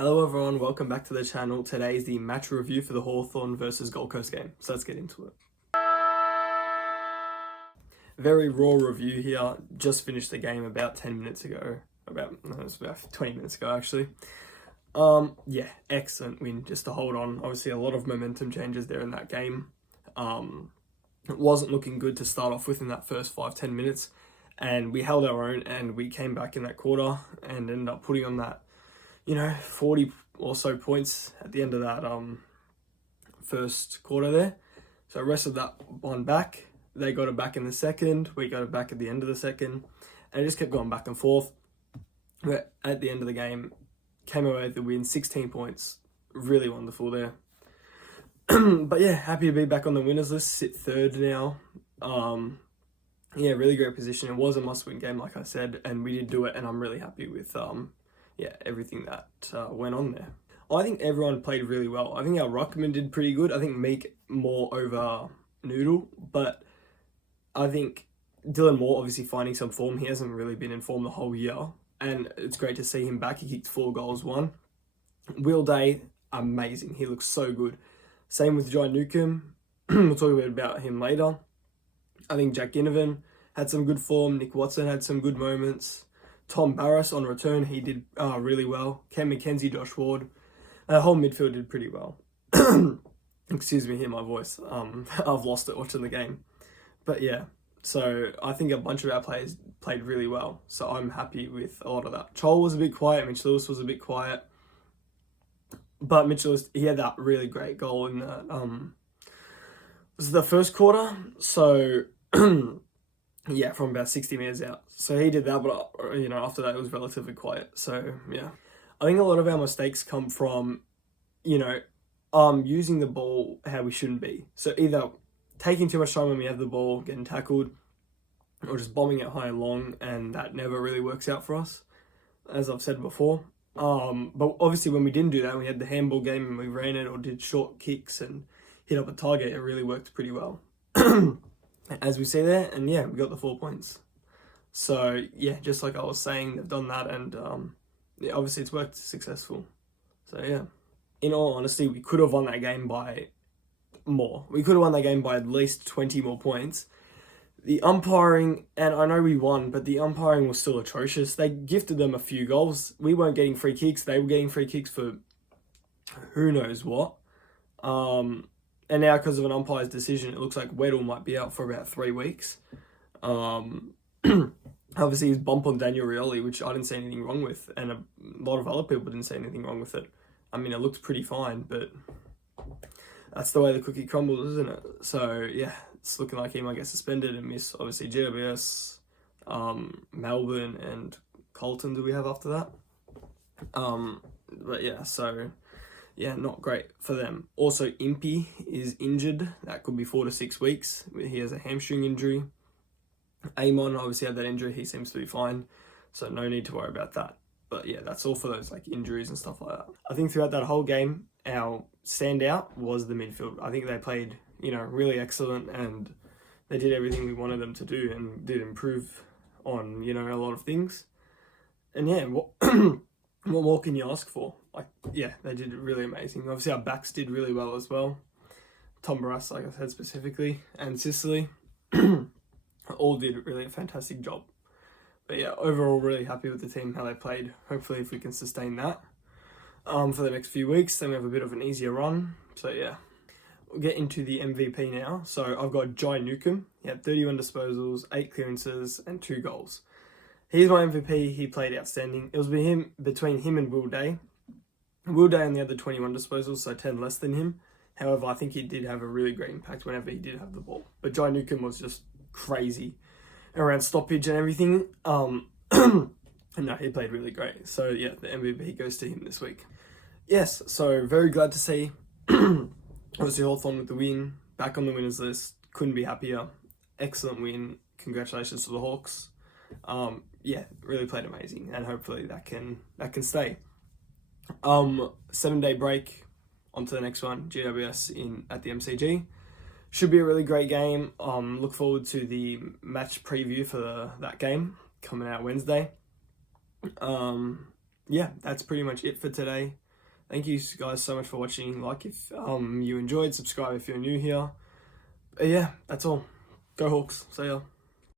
Hello everyone, welcome back to the channel. Today is the match review for the Hawthorn versus Gold Coast game, so let's get into it. Very raw review here, just finished the game about 10 minutes ago, about 20 minutes ago actually. Yeah, excellent win just to hold on. Obviously a lot of momentum changes there in that game. It wasn't looking good to start off with in that first 5-10 minutes, and we held our own and we came back in that quarter and ended up putting on that 40 or so points at the end of that first quarter there. So wrestled that one back. They got it back in the second. We got it back at the end of the second. And it just kept going back and forth. But at the end of the game, came away with the win, 16 points. Really wonderful there. But yeah, happy to be back on the winners list. Sit third now. Yeah, really great position. It was a must-win game, like I said, and we did do it. And I'm really happy with everything that went on there. I think everyone played really well. I think our ruckman did pretty good. I think Meek more over Noodle, but I think Dylan Moore obviously finding some form. He hasn't really been in form the whole year, and it's great to see him back. He kicked 4 goals, 1. Will Day, amazing. He looks so good. Same with Jai Newcomb. We'll talk a bit about him later. I think Jack Ginnivan had some good form. Nick Watson had some good moments. Tom Barras on return, he did really well. Ken McKenzie, Josh Ward, the whole midfield did pretty well. Excuse me, hear my voice. I've lost it watching the game. But yeah, so I think a bunch of our players played really well. So I'm happy with a lot of that. Chol was a bit quiet, Mitch Lewis was a bit quiet. But Mitch Lewis, he had that really great goal in the first quarter. So yeah, from about 60 metres out. So he did that, but after that it was relatively quiet. So yeah, I think a lot of our mistakes come from, using the ball how we shouldn't be. So either taking too much time when we have the ball, getting tackled, or just bombing it high and long, and that never really works out for us, as I've said before. But obviously when we didn't do that, we had the handball game and we ran it or did short kicks and hit up a target, it really worked pretty well. As we see there, and yeah, we got the 4 points. So yeah, just like I was saying, they've done that, and yeah, obviously it's worked successful. So yeah, in all honesty, we could have won that game by more. We could have won that game by at least 20 more points. The umpiring, and I know we won, but the umpiring was still atrocious. They gifted them a few goals. We weren't getting free kicks. They were getting free kicks for who knows what. And now, because of an umpire's decision, it looks like Weddle might be out for about 3 weeks. Obviously, his bump on Daniel Rioli, which I didn't see anything wrong with, and a lot of other people didn't see anything wrong with it. I mean, it looked pretty fine, but that's the way the cookie crumbles, isn't it? So, yeah, it's looking like he might get suspended and miss, obviously, GWS, Melbourne, and Carlton do we have after that? But yeah, so yeah, not great for them. Also, Impey is injured. That could be 4 to 6 weeks. He has a hamstring injury. Amon obviously had that injury. He seems to be fine, so no need to worry about that. But yeah, that's all for those like injuries and stuff like that. I think throughout that whole game, our standout was the midfield. I think they played, really excellent, and they did everything we wanted them to do and did improve on, a lot of things. And yeah, what more can you ask for? Yeah, they did really amazing. Obviously, our backs did really well as well. Tom Barras, like I said specifically, and Sicily, all did really a fantastic job. But yeah, overall, really happy with the team, how they played. Hopefully, if we can sustain that for the next few weeks, then we have a bit of an easier run. So yeah, we'll get into the MVP now. So I've got Jai Newcomb. He had 31 disposals, 8 clearances, and 2 goals. He's my MVP. He played outstanding. It was between him and Will Day. Will Day only had the 21 disposals, so 10 less than him. However, I think he did have a really great impact whenever he did have the ball. But Jai Newcomb was just crazy around stoppage and everything. No, he played really great. So yeah, the MVP goes to him this week. Yes, so very glad to see obviously Hawthorn with the win. Back on the winners list. Couldn't be happier. Excellent win. Congratulations to the Hawks. Yeah, really played amazing, and hopefully that can stay. 7-day break, on to the next one, GWS at the MCG. Should be a really great game. Look forward to the match preview for that game coming out Wednesday. Yeah, that's pretty much it for today. Thank you guys so much for watching. Like if you enjoyed, subscribe if you're new here. But yeah, that's all. Go Hawks. See ya.